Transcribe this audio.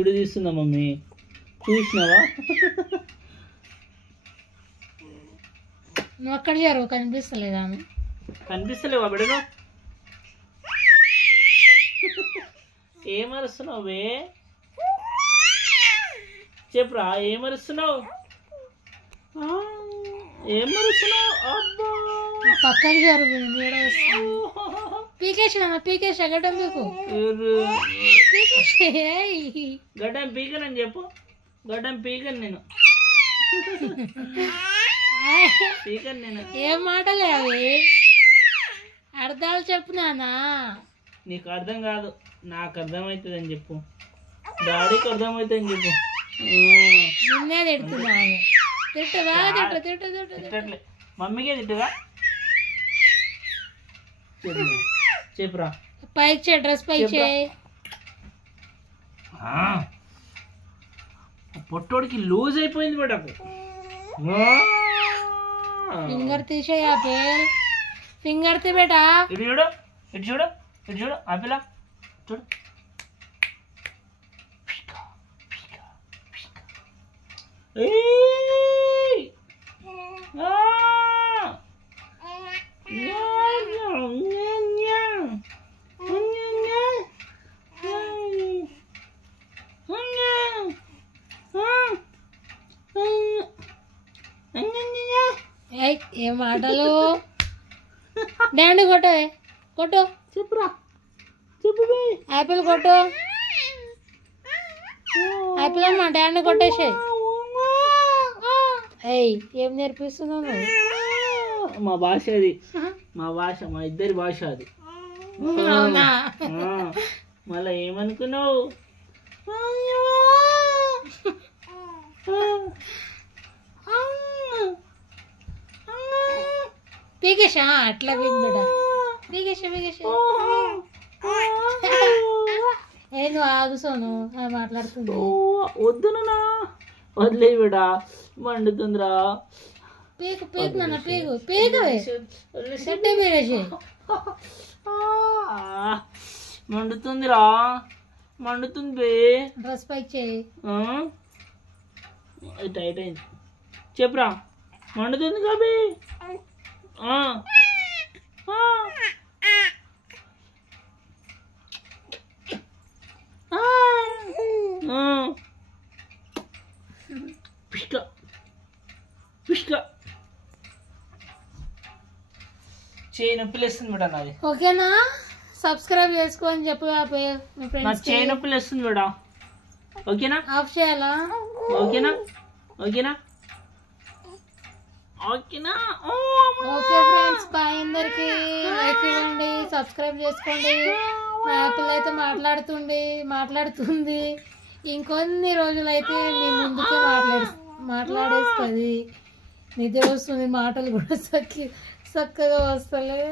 Video తీస్తుందా mummy? చూసినావా? నువ్వు అక్కడ చేరు కనిపిస్తలేదా? కనిపిస్తలేవా బిడ్డను? ఏమరుస్తున్నావు బే? చెప్పురా ఏమరుస్తున్నావు? ఏమరుస్తున్నావు? అబ్బా పక్కకి జరు పీకేసా గడ్డం మీకు గడ్డం పీకనని చెప్పు. గడ్డం పీకను నేను. పీకను నేను. ఏం మాటలే అవి? అర్థాలు చెప్పు నానా. నీకు అర్థం కాదు, నాకు అర్థమవుతుంది అని చెప్పు. డాడీకి అర్థమవుతుంది అని చెప్పు. నిన్నే తిడుతున్నా. తిట్టు బాగా తిట్టు. తిట్టట్లే, మమ్మీకే తిట్టుగా. చెప్పురా. పైకి చే, డ్రెస్ పైకి చేయి. పొట్టోడికి లూజ్ అయిపోయింది బిడ్డకు. ఫింగర్ తీసేయి ఆపిల్. ఫింగర్ తీ బేటా. ఇటు చూడు, ఇటు చూడు, ఇటు చూడు ఆపిల్ చూడు. ఏం మాటలు? డాండి కొట్టు. చెప్పురా, చెప్పు. యాపిల్ కొట్టు. యాపిల్ అమ్మా డాండి కొట్టేసే. ఏం నేర్పిస్తున్నావు నువ్వు? మా భాష అది, మా భాష, మా ఇద్దరి భాష అది. అవునా? మళ్ళా ఏమనుకున్నావు? పీకేసా అట్లా పీకేసా. నువ్వు ఆగుసోను మాట్లాడుతుంది. వద్దునా, వదిలే బిడా, మండుతుందిరా. పీకు నాన్న పీకవే. చెట్టు మీరేసి మండుతుందిరా, మండుతుంది బే. డ్రెస్ పైకి చేయి. టైట్ అయింది. చెప్పురా, మండుతుంది కాబీ. చేయి నొప్పి లేస్తుంది మేడం నాది. ఓకేనా? సబ్స్క్రైబ్ చేసుకోని చెప్పు చేయి నొప్పి లేస్తుంది మేడం. ఓకేనా? ఆఫ్ చేయాలా? ఓకేనా? ఓకే ఫ్రెండ్స్, బాయ్ అందరికి. లైక్ ఇవ్వండి, సబ్స్క్రైబ్ చేసుకోండి. మా యాపిల్ అయితే మాట్లాడుతుంది. ఇంకొన్ని రోజులైతే మీ ముందుకే మాట్లాడేస్తుంది. నిద్ర వస్తుంది, మాటలు కూడా చక్కగా వస్తలే.